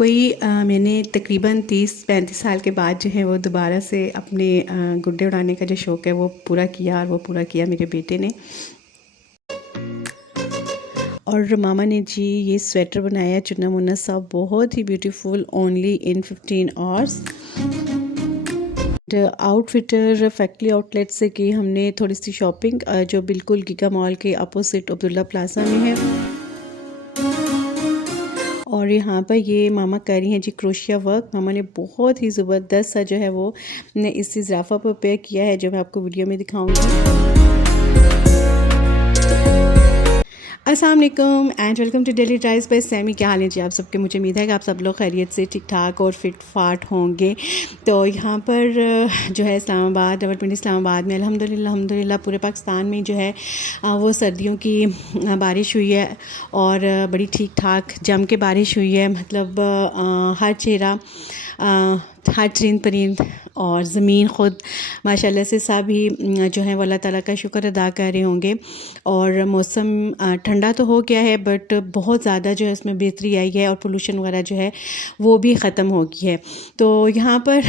मैंने तकरीबन 30-35 साल के बाद जो है वो दोबारा से अपने गुड्डे उड़ाने का जो शौक़ है वो पूरा किया, और वो पूरा किया मेरे बेटे ने। और मामा ने जी ये स्वेटर बनाया चुन्ना मुन्ना सा, बहुत ही beautiful, only in 15 hours. Outfitter factory outlet से की हमने थोड़ी सी शॉपिंग, जो बिल्कुल गीगा मॉल के अपोजिट अब्दुल्ला प्लाजा में है। और यहाँ पर ये मामा कर रही हैं जी क्रोशिया वर्क। मामा ने बहुत ही ज़बरदस्त सा जो है वो ने इस ज़राफ़ा पर पेयर किया है, जो मैं आपको वीडियो में दिखाऊंगी। अस्सलाम वालेकुम and welcome to Daily Drives by Sammy. क्या हाल है जी आप सबके? मुझे उम्मीद है कि आप सब लोग खैरियत से ठीक ठाक और फिट फाट होंगे। तो यहाँ पर जो है इस्लामाबाद, रावलपिंडी इस्लामाबाद में अल्हम्दुलिल्लाह पूरे पाकिस्तान में जो है वो सर्दियों की बारिश हुई है, और बड़ी ठीक ठाक जम के बारिश हुई है। मतलब हर चेहरा, हर चरिंद परिंद और ज़मीन ख़ुद माशाल्लाह से सब ही जो है वो अल्लाह ताला का शुक्र अदा कर रहे होंगे। और मौसम ठंडा तो हो गया है, बट बहुत ज़्यादा जो है इसमें बेहतरी आई है, और पोल्यूशन वगैरह जो है वो भी ख़त्म हो गई है। तो यहाँ पर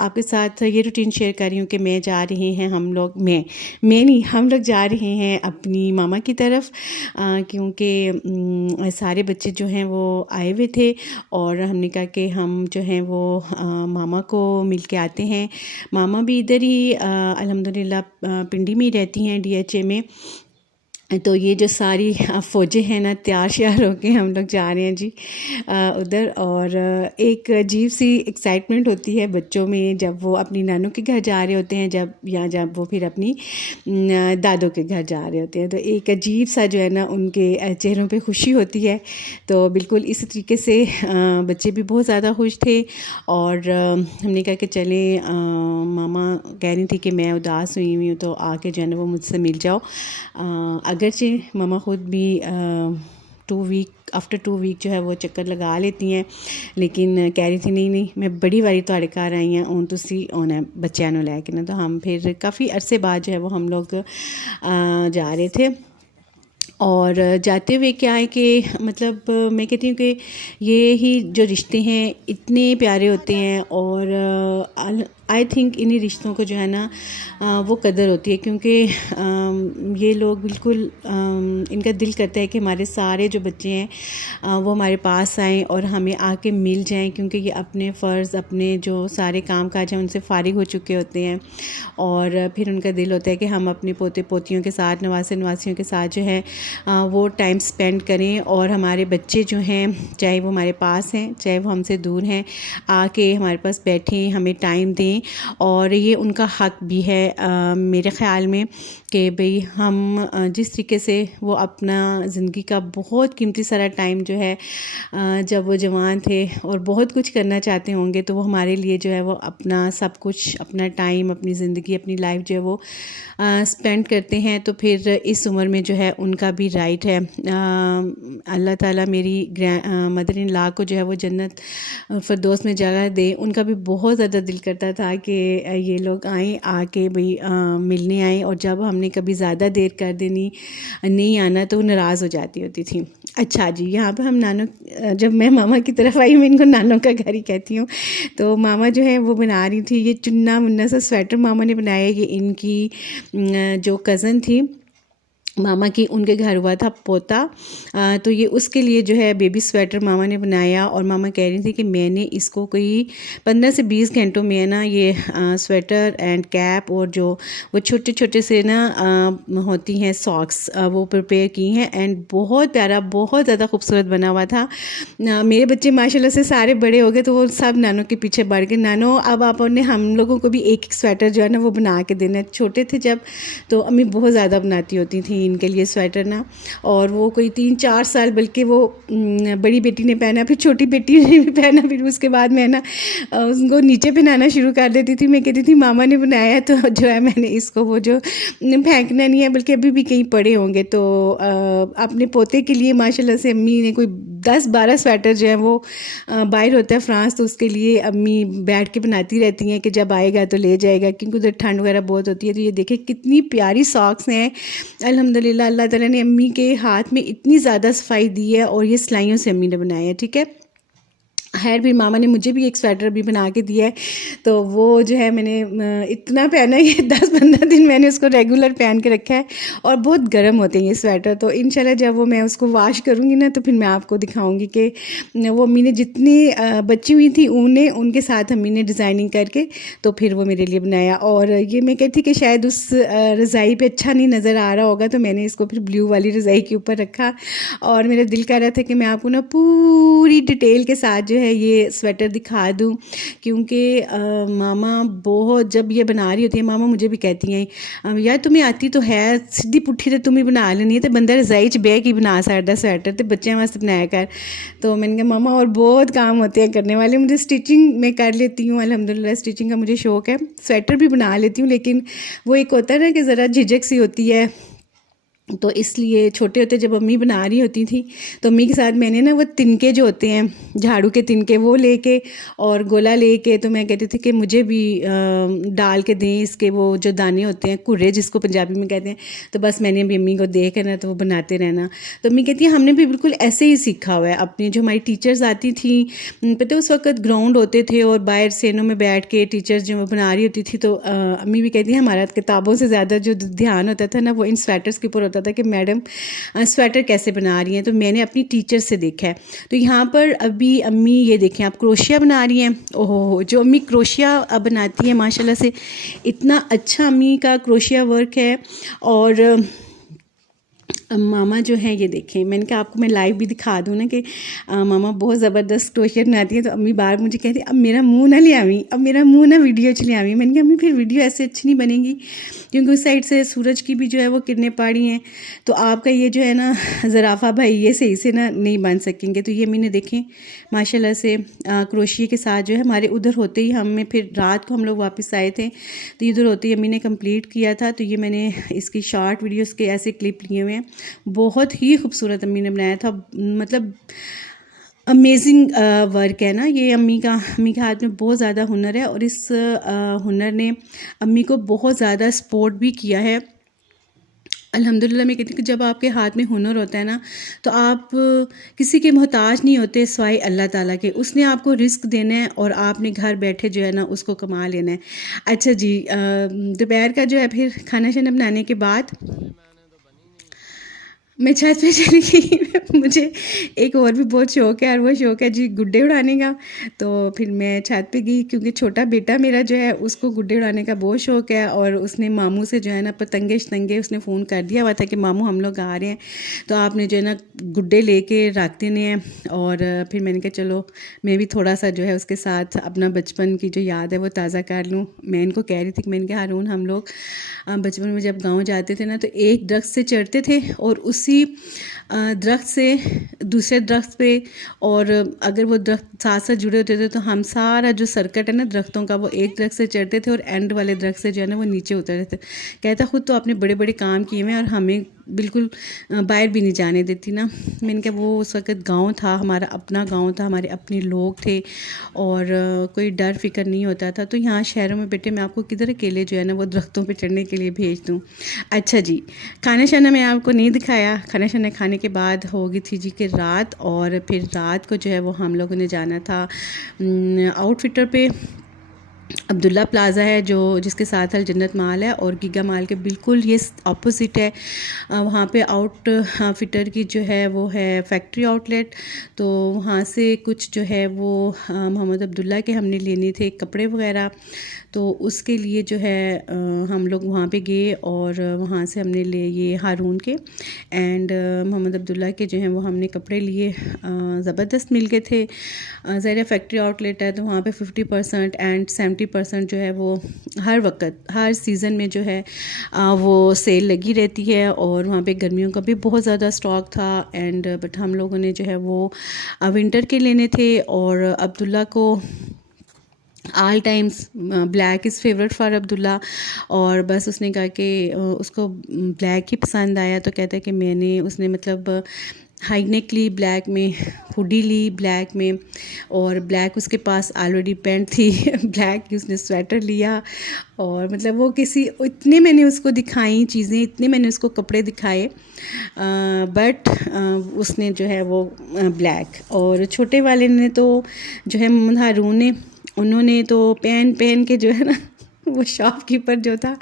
आपके साथ ये रूटीन शेयर कर रही हूँ कि मैं जा रहे हैं, हम लोग मैं नहीं हम लोग जा रहे हैं अपनी मामा की तरफ, क्योंकि सारे बच्चे जो हैं वो आए हुए थे, और हमने कहा कि हम जो हैं वो मामा को मिल के आते हैं। मामा भी इधर ही अल्हम्दुलिल्लाह पिंडी में ही रहती हैं, DHA में। तो ये जो सारी फ़ौजें हैं ना, तैयार श्यार होके हम लोग जा रहे हैं जी उधर। और एक अजीब सी एक्साइटमेंट होती है बच्चों में जब वो अपनी नानों के घर जा रहे होते हैं, जब वो फिर अपनी दादों के घर जा रहे होते हैं। तो एक अजीब सा जो है ना उनके चेहरों पे खुशी होती है। तो बिल्कुल इसी तरीके से बच्चे भी बहुत ज़्यादा खुश थे, और हमने कहा कि चलें, मामा कह रही थी कि मैं उदास हुई हूँ तो आके जो है ना वो मुझसे मिल जाओ। अगरचे मामा ख़ुद भी आफ्टर 2 वीक जो है वो चक्कर लगा लेती हैं, लेकिन कह रही थी नहीं मैं बड़ी बारी तुहाडे घर आई हाँ, हुण तुसी आना बच्चों नूं लैके ना। तो हम फिर काफ़ी अरसे बाद जो है वो हम लोग जा रहे थे। और जाते हुए क्या है कि मतलब मैं कहती हूँ कि ये ही जो रिश्ते हैं इतने प्यारे होते हैं, और आई थिंक इन्हीं रिश्तों को जो है ना वो कदर होती है, क्योंकि ये लोग बिल्कुल इनका दिल करता है कि हमारे सारे जो बच्चे हैं वो हमारे पास आएँ और हमें आके मिल जाएं, क्योंकि ये अपने फ़र्ज़, अपने जो सारे काम काज हैं उनसे फ़ारिग हो चुके होते हैं। और फिर उनका दिल होता है कि हम अपने पोते पोतियों के साथ, नवासे नवासियों के साथ जो है वो टाइम स्पेंड करें, और हमारे बच्चे जो हैं, चाहे वो हमारे पास हैं चाहे वो हमसे दूर हैं, आके हमारे पास बैठें, हमें टाइम दें। और ये उनका हक भी है मेरे ख़्याल में, कि भाई हम जिस तरीके से वो अपना ज़िंदगी का बहुत कीमती सारा टाइम जो है जब वो जवान थे और बहुत कुछ करना चाहते होंगे, तो वो हमारे लिए जो है वो अपना सब कुछ, अपना टाइम, अपनी ज़िंदगी, अपनी लाइफ जो है वो स्पेंड करते हैं। तो फिर इस उम्र में जो है उनका भी राइट है। अल्लाह ताला मेरी मदर इन लॉ को जो है वो जन्नत फिरदौस में जगह दे। उनका भी बहुत ज़्यादा दिल करता था कि ये लोग आएँ, आके भाई मिलने आएँ, और जब हमने कभी ज़्यादा देर कर देनी, नहीं आना, तो नाराज़ हो जाती होती थी। अच्छा जी, यहाँ पे हम जब मैं मामा की तरफ आई, मैं इनको नानों का घर ही कहती हूँ। तो मामा जो है वो बना रही थी ये चुन्ना मुन्ना सा स्वेटर मामा ने बनाया। ये इनकी जो कज़न थी मामा की, उनके घर हुआ था पोता, तो ये उसके लिए जो है बेबी स्वेटर मामा ने बनाया। और मामा कह रही थी कि मैंने इसको कोई 15 से 20 घंटों में ना ये स्वेटर एंड कैप, और जो वो छोटे छोटे से ना होती हैं सॉक्स, वो प्रिपेयर की हैं, एंड बहुत प्यारा, बहुत ज़्यादा खूबसूरत बना हुआ था। मेरे बच्चे माशाल्लाह से सारे बड़े हो गए, तो वो सब नानों के पीछे बढ़ गए, नानो अब आपने हम लोगों को भी एक एक स्वेटर जो है ना वो बना के देना। छोटे थे जब, तो अम्मी बहुत ज़्यादा बनाती होती थी इनके लिए स्वेटर ना, और वो कोई 3-4 साल, बल्कि वो बड़ी बेटी ने पहना, फिर छोटी बेटी ने भी पहना, फिर उसके बाद मैं ना उसको नीचे पहनाना शुरू कर देती थी। मैं कहती थी मामा ने बनाया, तो जो है मैंने इसको वो जो फेंकना नहीं है, बल्कि अभी भी कहीं पड़े होंगे। तो अपने पोते के लिए माशाल्लाह से अम्मी ने कोई 10-12 स्वेटर जो है वो बाहर होता है फ्रांस, तो उसके लिए अम्मी बैठ के बनाती रहती हैं कि जब आएगा तो ले जाएगा, क्योंकि उधर ठंड वगैरह बहुत होती है। तो ये देखें कितनी प्यारी सॉक्स हैं अल्हम्दुलिल्लाह। अल्लाह ताला ने अम्मी के हाथ में इतनी ज़्यादा सफाई दी है, और ये सिलाइयों से अम्मी ने बनाया है। ठीक है, खैर फिर मामा ने मुझे भी एक स्वेटर भी बना के दिया है, तो वो जो है मैंने इतना पहना है कि 10-15 दिन मैंने उसको रेगुलर पहन के रखा है। और बहुत गर्म होते हैं ये स्वेटर, तो इंशाल्लाह जब वो मैं उसको वॉश करूँगी ना तो फिर मैं आपको दिखाऊंगी कि वो अम्मी ने जितनी बची हुई थी ऊनें, उनके साथ अम्मी ने डिज़ाइनिंग करके तो फिर वो मेरे लिए बनाया। और ये मैं कहती कि शायद उस रज़ाई पे अच्छा नहीं नज़र आ रहा होगा, तो मैंने इसको फिर ब्लू वाली रज़ाई के ऊपर रखा। और मेरा दिल कर रहा था कि मैं आपको ना पूरी डिटेल के साथ जो है ये स्वेटर दिखा दूँ, क्योंकि मामा बहुत जब ये बना रही होती है, मामा मुझे भी कहती हैं यार तुम्हें आती तो है, सीधी पुट्ठी तो तुम ही बना लेनी है, तो बंदा रजाई च बह के बना सकता स्वेटर, तो बच्चों वास्ते बनाया कर। तो मैंने कहा मामा और बहुत काम होते हैं करने वाले, मुझे स्टिचिंग मैं कर लेती हूँ, अल्हम्दुलिल्लाह स्टिचिंग का मुझे शौक़ है, स्वेटर भी बना लेती हूँ, लेकिन वो एक होता है ना कि ज़रा झिझक सी होती है। तो इसलिए छोटे होते जब अम्मी बना रही होती थी तो अम्मी के साथ मैंने ना वो तिनके जो होते हैं झाड़ू के तिनके वो लेके और गोला लेके, तो मैं कहती थी कि मुझे भी डाल के दें इसके वो जो दाने होते हैं, कुर्रे जिसको पंजाबी में कहते हैं। तो बस मैंने भी अम्मी को देख कर ना तो वो बनाते रहना। तो अम्मी कहती है हमने भी बिल्कुल ऐसे ही सीखा हुआ है। अपनी जो हमारी टीचर्स आती थी, पता उस वक्त ग्राउंड होते थे और बाहर सेनों में बैठ के टीचर्स जो बना रही होती थी, तो अम्मी भी कहती है हमारा किताबों से ज़्यादा जो ध्यान होता था ना वो इन स्वेटर्स के ऊपर होता था कि मैडम स्वेटर कैसे बना रही हैं। तो मैंने अपनी टीचर से देखा है। तो यहाँ पर अभी अम्मी ये देखें आप क्रोशिया बना रही हैं। ओहो, जो अम्मी क्रोशिया बनाती है माशाल्लाह से इतना अच्छा अम्मी का क्रोशिया वर्क है। और मामा जो है ये देखें, मैंने कहा आपको मैं लाइव भी दिखा दूँ ना कि मामा बहुत ज़बरदस्त क्रोशिया बनाती है। तो अम्मी बार मुझे कहती है अब मेरा मुंह ना ले आवी, अब मेरा मुंह ना वीडियो च ले आवी। मैंने कहा अम्मी फिर वीडियो ऐसे अच्छी नहीं बनेगी, क्योंकि उस साइड से सूरज की भी जो है वो किरणें पड़ रही हैं, तो आपका ये जो है ना ज़राफ़ा भाई ये सही से ना नहीं बन सकेंगे। तो ये अम्मी ने देखें माशाल्लाह से क्रोशिया के साथ जो है हमारे उधर होते ही हमें फिर रात को हम लोग वापस आए थे, तो इधर होते ही अम्मी ने कंप्लीट किया था। तो ये मैंने इसकी शॉर्ट वीडियोस के ऐसे क्लिप लिए हुए हैं, बहुत ही खूबसूरत अम्मी ने बनाया था। मतलब अमेजिंग वर्क है ना ये अम्मी का। अम्मी के हाथ में बहुत ज़्यादा हुनर है और इस हुनर ने अम्मी को बहुत ज़्यादा सपोर्ट भी किया है। अल्हम्दुलिल्लाह मैं कहती हूँ कि जब आपके हाथ में हुनर होता है ना तो आप किसी के मोहताज नहीं होते सिवाय अल्लाह ताला के। उसने आपको रिस्क देना है और आपने घर बैठे जो है ना उसको कमा लेना है। अच्छा जी, दोपहर का जो है फिर खाना शाना बनाने के बाद मैं छत पे चली गई। मुझे एक और भी बहुत शौक़ है और वो शौक़ है जी गुड्डे उड़ाने का। तो फिर मैं छत पे गई, क्योंकि छोटा बेटा मेरा जो है उसको गुड्डे उड़ाने का बहुत शौक़ है। और उसने मामू से जो है ना पतंगे शतंगे उसने फ़ोन कर दिया हुआ था कि मामू हम लोग आ रहे हैं, तो आपने जो है ना गुड्डे लेके रख देने हैं। और फिर मैंने कहा चलो मैं भी थोड़ा सा जो है उसके साथ अपना बचपन की जो याद है वो ताज़ा कर लूँ। मैं इनको कह रही थी कि मैंने कहा हारून हम लोग बचपन में जब गाँव जाते थे ना तो एक दरख्त से चढ़ते थे और उसी दरख्त से दूसरे दरख्त पे, और अगर वो दरख्त साथ साथ जुड़े होते थे तो हम सारा जो सर्कट है ना दरख्तों का वो एक दरख्त से चढ़ते थे और एंड वाले दरख्त से जो है ना वो नीचे उतरते थे। कहता खुद तो आपने बड़े बड़े काम किए हैं और हमें बिल्कुल बाहर भी नहीं जाने देती ना। मैंने कहा वो उस वक्त गांव था, हमारा अपना गांव था, हमारे अपने लोग थे और कोई डर फिक्र नहीं होता था। तो यहाँ शहरों में बेटे मैं आपको किधर अकेले जो है ना वो दरख्तों पे चढ़ने के लिए भेज दूँ। अच्छा जी, खाना शाना मैं आपको नहीं दिखाया। खाना शाना खाने के बाद हो गई थी जी कि रात, और फिर रात को जो है वो हम लोगों ने जाना था आउटफिटर पे। अब्दुल्ला प्लाज़ा है जो जिसके साथ अल जन्नत माल है और गीगा माल के बिल्कुल ये ऑपोजिट है। वहाँ पे फिटर की जो है वो है फैक्ट्री आउटलेट। तो वहाँ से कुछ जो है वो मोहम्मद अब्दुल्ला के हमने लेने थे कपड़े वगैरह, तो उसके लिए जो है हम लोग वहाँ पे गए और वहाँ से हमने ले ये हारून के एंड मोहम्मद अब्दुल्ला के जो हैं वो हमने कपड़े लिए। ज़बरदस्त मिल गए थे। ज़ाहिर फैक्ट्री आउटलेट है तो वहाँ पे 50% एंड 70% जो है वो हर वक्त हर सीज़न में जो है वो सेल लगी रहती है। और वहाँ पे गर्मियों का भी बहुत ज़्यादा स्टॉक था एंड बट हम लोगों ने जो है वो विंटर के लेने थे। और अब्दुल्ला को all times black is favourite for Abdullah, और बस उसने कहा कि उसको ब्लैक ही पसंद आया। तो कहता है कि उसने मतलब हाई नेक ली ब्लैक में, हुडी ली ब्लैक में, और ब्लैक उसके पास ऑलरेडी पैंट थी ब्लैक की उसने स्वेटर लिया। और मतलब वो किसी इतने मैंने उसको दिखाई चीज़ें, इतने मैंने उसको कपड़े दिखाए, बट उसने जो है वो ब्लैक। और छोटे वाले ने तो जो है मोहम्मद हारून ने, उन्होंने तो पहन पहन के जो है ना वो शॉपकीपर जो था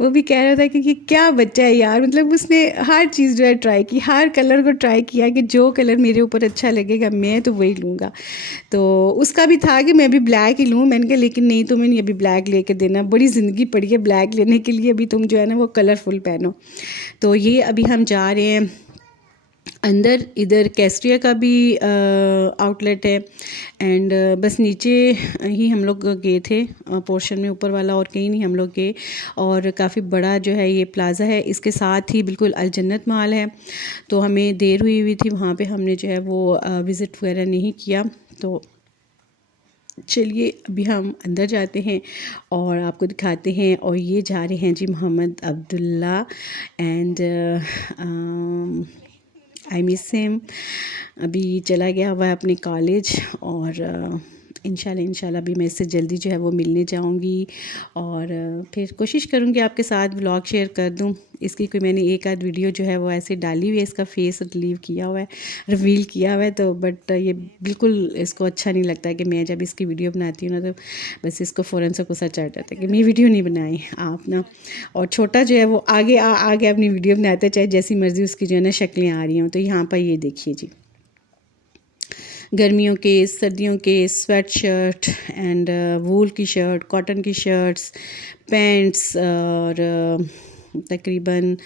वो भी कह रहा था कि क्या बच्चा है यार, मतलब उसने हर चीज़ जो है ट्राई की, हर कलर को ट्राई किया कि जो कलर मेरे ऊपर अच्छा लगेगा मैं तो वही लूँगा। तो उसका भी था कि मैं भी ब्लैक ही लूँ, मैंने कहा लेकिन नहीं, तुम्हें नहीं अभी ब्लैक लेके देना, बड़ी ज़िंदगी पड़ी है ब्लैक लेने के लिए, अभी तुम जो है ना वो कलरफुल पहनो। तो ये अभी हम जा रहे हैं अंदर, इधर कैस्ट्रिया का भी आउटलेट है, एंड बस नीचे ही हम लोग गए थे पोर्शन में, ऊपर वाला और कहीं नहीं हम लोग गए। और काफ़ी बड़ा जो है ये प्लाज़ा है, इसके साथ ही बिल्कुल अल जन्नत मॉल है। तो हमें देर हुई थी वहाँ पे, हमने जो है वो विज़िट वगैरह नहीं किया। तो चलिए अभी हम अंदर जाते हैं और आपको दिखाते हैं। और ये जा रहे हैं जी Mohammad Abdullah, and I miss him. अभी चला गया हुआ है अपने कॉलेज, और इंशाल्लाह अभी मैं इससे जल्दी जो है वो मिलने जाऊंगी, और फिर कोशिश करूंगी आपके साथ व्लॉग शेयर कर दूं। इसकी कोई मैंने एक आध वीडियो जो है वो ऐसे डाली हुई है, इसका फेस रिलीव किया हुआ है, रिवील किया हुआ है, तो बट ये बिल्कुल इसको अच्छा नहीं लगता है कि मैं जब इसकी वीडियो बनाती हूँ ना तो बस इसको फ़ौरन से गुस्सा चढ़ जाता है कि मैं वीडियो नहीं बनाई आप ना। और छोटा जो है वो आगे आगे अपनी वीडियो बनाता है, चाहे जैसी मर्ज़ी उसकी जो है ना शक्लें आ रही हों। तो यहाँ पर ये देखिए जी, गर्मियों के सर्दियों के स्वेट शर्ट एंड वूल की शर्ट, कॉटन की शर्ट्स, पैंट्स, और तकरीबन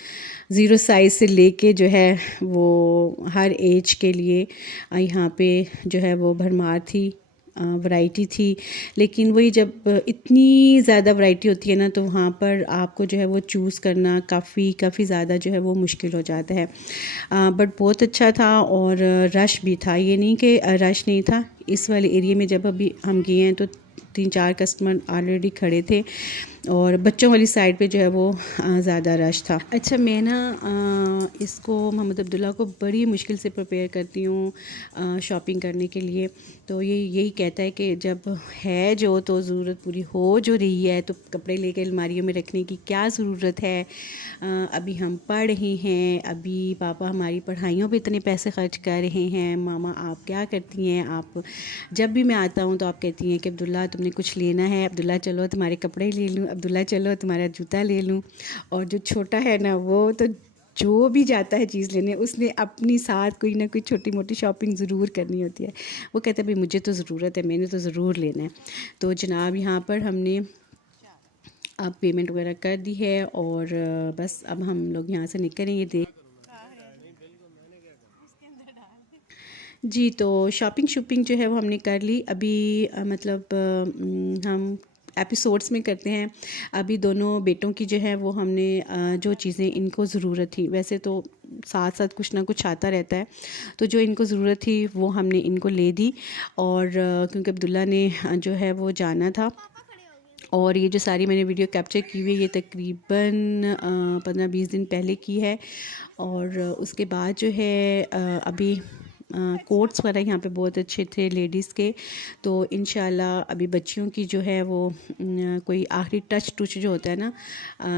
0 साइज़ से लेके जो है वो हर एज के लिए यहाँ पे जो है वो भरमार थी, वैरायटी थी। लेकिन वही जब इतनी ज़्यादा वैरायटी होती है ना तो वहाँ पर आपको जो है वो चूज़ करना काफ़ी ज़्यादा जो है वो मुश्किल हो जाता है। बट बहुत अच्छा था, और रश भी था, ये नहीं कि रश नहीं था। इस वाले एरिया में जब अभी हम गए हैं तो 3-4 कस्टमर ऑलरेडी खड़े थे, और बच्चों वाली साइड पे जो है वो ज़्यादा रश था। अच्छा, मैं ना इसको मोहम्मद अब्दुल्ला को बड़ी मुश्किल से प्रिपेयर करती हूँ शॉपिंग करने के लिए। तो ये यही कहता है कि जब है जो तो ज़रूरत पूरी हो जो रही है तो कपड़े लेके अलमारियों में रखने की क्या ज़रूरत है। अभी हम पढ़ रहे हैं, अभी पापा हमारी पढ़ाइयों पे इतने पैसे खर्च कर रहे हैं, मामा आप क्या करती हैं, आप जब भी मैं आता हूँ तो आप कहती हैं कि अब्दुल्ला तुमने कुछ लेना है, अब्दुल्ला चलो तुम्हारे कपड़े ले लूँ, अब्दुल्ला चलो तुम्हारा जूता ले लूँ। और जो छोटा है ना वो तो जो भी जाता है चीज़ लेने उसने अपनी साथ कोई ना कोई छोटी मोटी शॉपिंग ज़रूर करनी होती है। वो कहता है भाई मुझे तो ज़रूरत है, मैंने तो ज़रूर लेना है। तो जनाब यहाँ पर हमने अब पेमेंट वगैरह कर दी है, और बस अब हम लोग यहाँ से निकलेंगे। देख जी, तो शॉपिंग जो है वो हमने कर ली। अभी मतलब हम एपिसोड्स में करते हैं। अभी दोनों बेटों की जो है वो हमने जो चीज़ें इनको ज़रूरत थी, वैसे तो साथ साथ कुछ ना कुछ आता रहता है, तो जो इनको ज़रूरत थी वो हमने इनको ले दी। और क्योंकि अब्दुल्ला ने जो है वो जाना था, और ये जो सारी मैंने वीडियो कैप्चर की हुई है ये तकरीबन 15-20 दिन पहले की है। और उसके बाद जो है अभी कोट्स वगैरह यहाँ पे बहुत अच्छे थे लेडीज़ के। तो इंशाल्लाह अभी बच्चियों की जो है वो कोई आखिरी टच जो होता है ना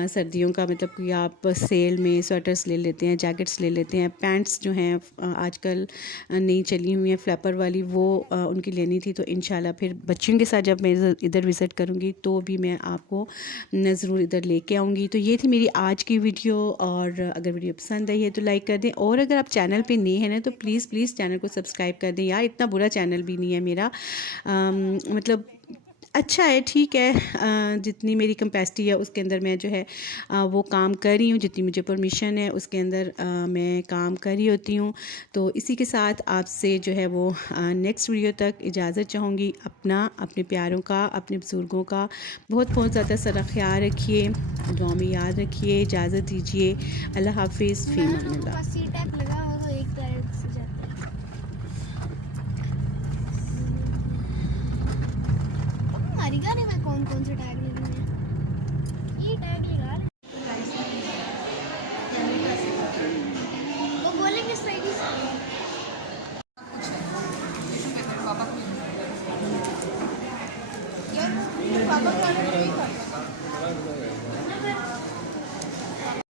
सर्दियों का, मतलब कि आप सेल में स्वेटर्स ले लेते हैं, जैकेट्स ले लेते हैं, पैंट्स जो हैं आजकल नई चली हुई हैं फ्लैपर वाली, वो उनकी लेनी थी। तो इंशाल्लाह फिर बच्चियों के साथ जब मैं इधर विज़िट करूँगी तो भी मैं आपको ज़रूर इधर लेके आऊँगी। तो ये थी मेरी आज की वीडियो, और अगर वीडियो पसंद आई है तो लाइक कर दें, और अगर आप चैनल पे नए हैं ना तो प्लीज़ चैनल को सब्सक्राइब कर दें। यार इतना बुरा चैनल भी नहीं है मेरा, मतलब अच्छा है, ठीक है, जितनी मेरी कैपेसिटी है उसके अंदर मैं जो है वो काम कर रही हूँ, जितनी मुझे परमिशन है उसके अंदर मैं काम कर रही होती हूँ। तो इसी के साथ आपसे जो है वो नेक्स्ट वीडियो तक इजाज़त चाहूँगी। अपने प्यारों का, अपने बुज़ुर्गों का बहुत ज़्यादा सारा ख्याल रखिए, दुआ में याद रखिए। इजाज़त दीजिए, अल्लाह हाफिज़, फ़ी अमानिल्लाह। हमारी गाने में कौन से टैग लगे हैं? ये टैग लगा वो बोलेंगे सही। पापा खाना